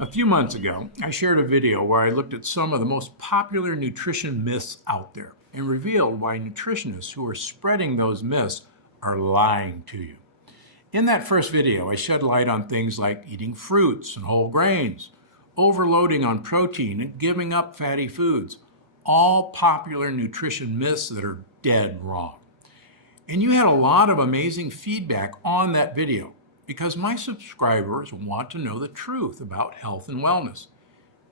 A few months ago, I shared a video where I looked at some of the most popular nutrition myths out there and revealed why nutritionists who are spreading those myths are lying to you. In that first video, I shed light on things like eating fruits and whole grains, overloading on protein, and giving up fatty foods, all popular nutrition myths that are dead wrong. And you had a lot of amazing feedback on that video because my subscribers want to know the truth about health and wellness,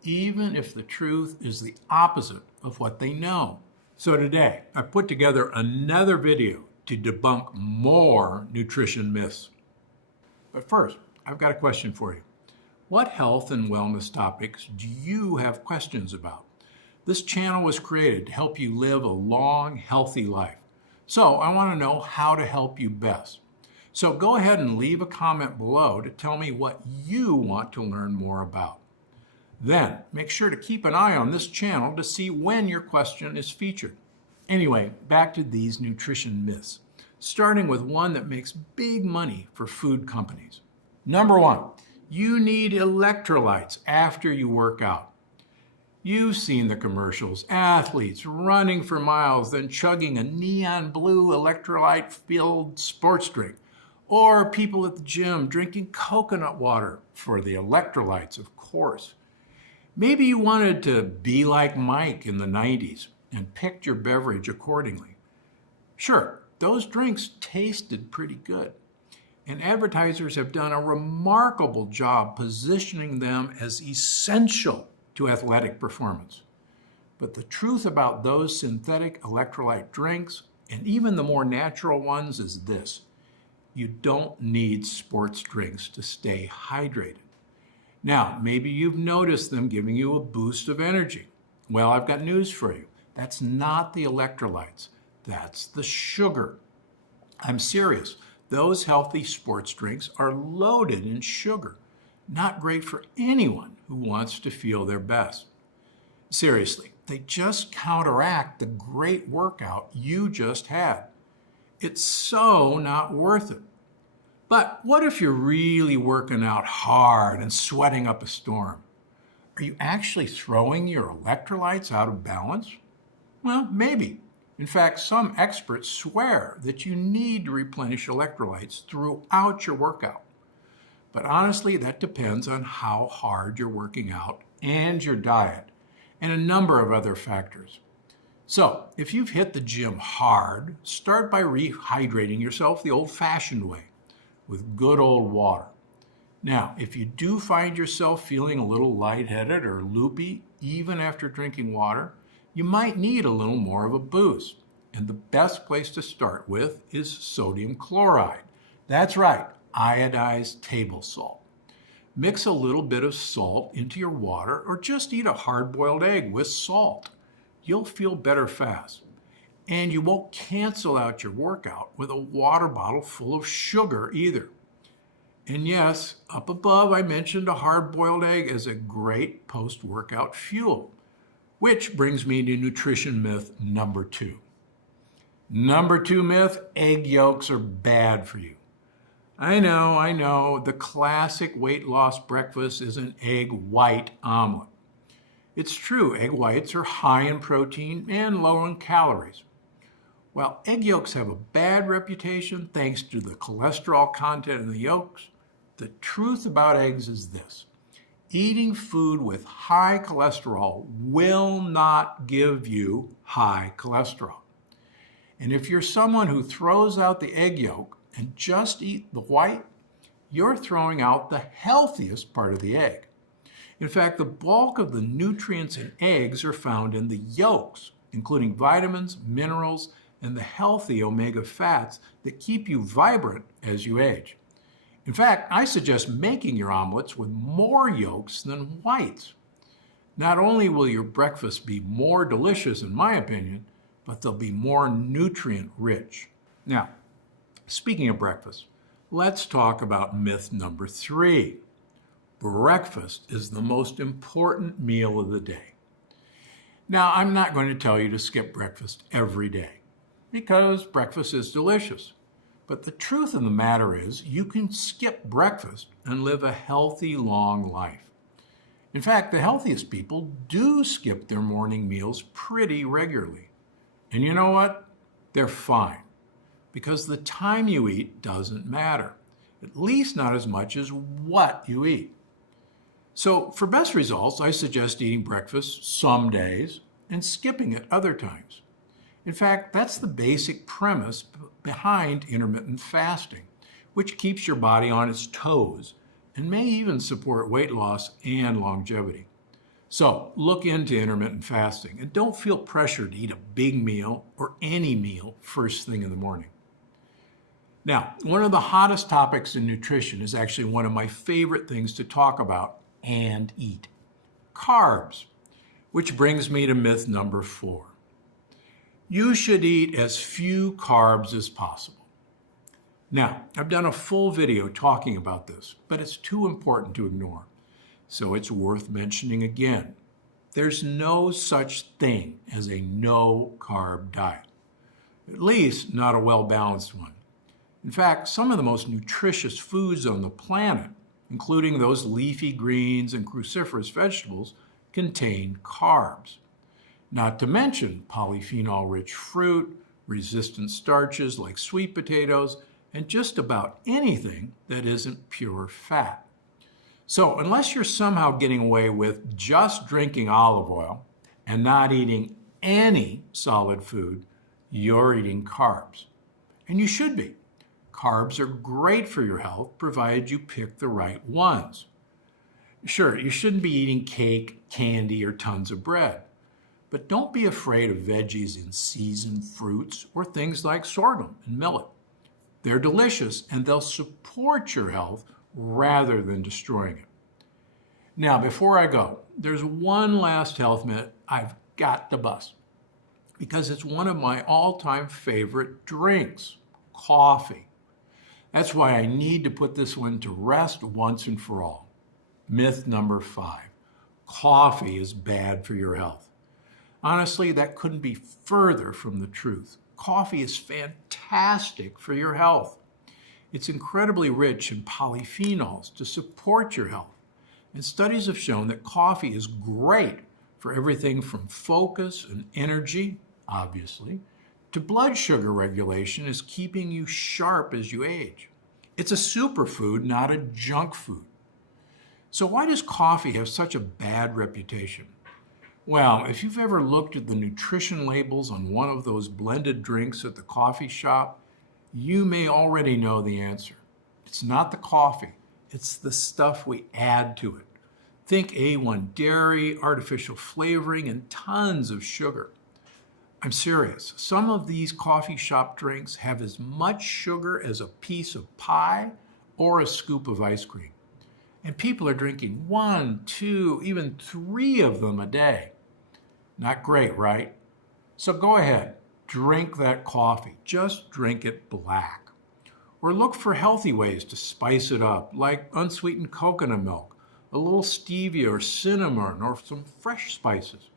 even if the truth is the opposite of what they know. So today, I put together another video to debunk more nutrition myths. But first, I've got a question for you. What health and wellness topics do you have questions about? This channel was created to help you live a long, healthy life. So I want to know how to help you best. So go ahead and leave a comment below to tell me what you want to learn more about. Then make sure to keep an eye on this channel to see when your question is featured. Anyway, back to these nutrition myths, starting with one that makes big money for food companies. Number one, you need electrolytes after you work out. You've seen the commercials, athletes running for miles, then chugging a neon blue electrolyte-filled sports drink, or people at the gym drinking coconut water for the electrolytes, of course. Maybe you wanted to be like Mike in the 90s and picked your beverage accordingly. Sure, those drinks tasted pretty good, and advertisers have done a remarkable job positioning them as essential to athletic performance. But the truth about those synthetic electrolyte drinks, and even the more natural ones, is this: you don't need sports drinks to stay hydrated. Now, maybe you've noticed them giving you a boost of energy. Well, I've got news for you. That's not the electrolytes. That's the sugar. I'm serious. Those healthy sports drinks are loaded in sugar. Not great for anyone who wants to feel their best. Seriously, they just counteract the great workout you just had. It's so not worth it. But what if you're really working out hard and sweating up a storm? Are you actually throwing your electrolytes out of balance? Well, maybe. In fact, some experts swear that you need to replenish electrolytes throughout your workout. But honestly, that depends on how hard you're working out and your diet and a number of other factors. So if you've hit the gym hard, start by rehydrating yourself the old-fashioned way with good old water. Now, if you do find yourself feeling a little lightheaded or loopy, even after drinking water, you might need a little more of a boost. And the best place to start with is sodium chloride. That's right, iodized table salt. Mix a little bit of salt into your water or just eat a hard-boiled egg with salt. You'll feel better fast. And you won't cancel out your workout with a water bottle full of sugar either. And yes, up above I mentioned a hard-boiled egg as a great post-workout fuel, which brings me to nutrition myth number two. Number two myth, egg yolks are bad for you. I know, the classic weight loss breakfast is an egg white omelet. It's true, egg whites are high in protein and low in calories. While egg yolks have a bad reputation thanks to the cholesterol content in the yolks, the truth about eggs is this: eating food with high cholesterol will not give you high cholesterol. And if you're someone who throws out the egg yolk and just eat the white, you're throwing out the healthiest part of the egg. In fact, the bulk of the nutrients in eggs are found in the yolks, including vitamins, minerals, and the healthy omega fats that keep you vibrant as you age. In fact, I suggest making your omelets with more yolks than whites. Not only will your breakfast be more delicious, in my opinion, but they'll be more nutrient rich. Now, speaking of breakfast, let's talk about myth number three. Breakfast is the most important meal of the day. Now, I'm not going to tell you to skip breakfast every day because breakfast is delicious. But the truth of the matter is you can skip breakfast and live a healthy, long life. In fact, the healthiest people do skip their morning meals pretty regularly. And you know what? They're fine, because the time you eat doesn't matter, at least not as much as what you eat. So for best results, I suggest eating breakfast some days and skipping it other times. In fact, that's the basic premise behind intermittent fasting, which keeps your body on its toes and may even support weight loss and longevity. So look into intermittent fasting and don't feel pressured to eat a big meal or any meal first thing in the morning. Now, one of the hottest topics in nutrition is actually one of my favorite things to talk about and eat: carbs, which brings me to myth number 4. You should eat as few carbs as possible. Now, I've done a full video talking about this, but it's too important to ignore, so it's worth mentioning again. There's no such thing as a no-carb diet, at least not a well-balanced one. In fact, some of the most nutritious foods on the planet, including those leafy greens and cruciferous vegetables, contain carbs. Not to mention polyphenol-rich fruit, resistant starches like sweet potatoes, and just about anything that isn't pure fat. So unless you're somehow getting away with just drinking olive oil and not eating any solid food, you're eating carbs. And you should be. Carbs are great for your health, provided you pick the right ones. Sure, you shouldn't be eating cake, candy, or tons of bread. But don't be afraid of veggies in seasoned fruits or things like sorghum and millet. They're delicious and they'll support your health rather than destroying it. Now, before I go, there's one last health myth I've got to bust, because it's one of my all-time favorite drinks: coffee. That's why I need to put this one to rest once and for all. Myth number 5. Coffee is bad for your health. Honestly, that couldn't be further from the truth. Coffee is fantastic for your health. It's incredibly rich in polyphenols to support your health. And studies have shown that coffee is great for everything from focus and energy, obviously, to blood sugar regulation, is keeping you sharp as you age. It's a superfood, not a junk food. So why does coffee have such a bad reputation? Well, if you've ever looked at the nutrition labels on one of those blended drinks at the coffee shop, you may already know the answer. It's not the coffee, it's the stuff we add to it. Think A1 dairy, artificial flavoring, and tons of sugar. I'm serious. Some of these coffee shop drinks have as much sugar as a piece of pie or a scoop of ice cream. And people are drinking 1, 2, even 3 of them a day. Not great, right? So go ahead, drink that coffee. Just drink it black. Or look for healthy ways to spice it up, like unsweetened coconut milk, a little stevia or cinnamon, or some fresh spices.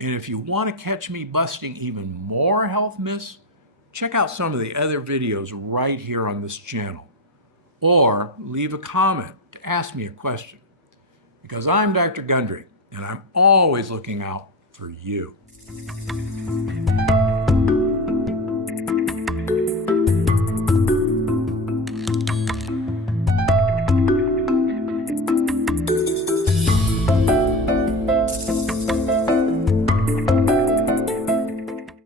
And if you want to catch me busting even more health myths, check out some of the other videos right here on this channel. Or leave a comment to ask me a question. Because I'm Dr. Gundry, and I'm always looking out for you.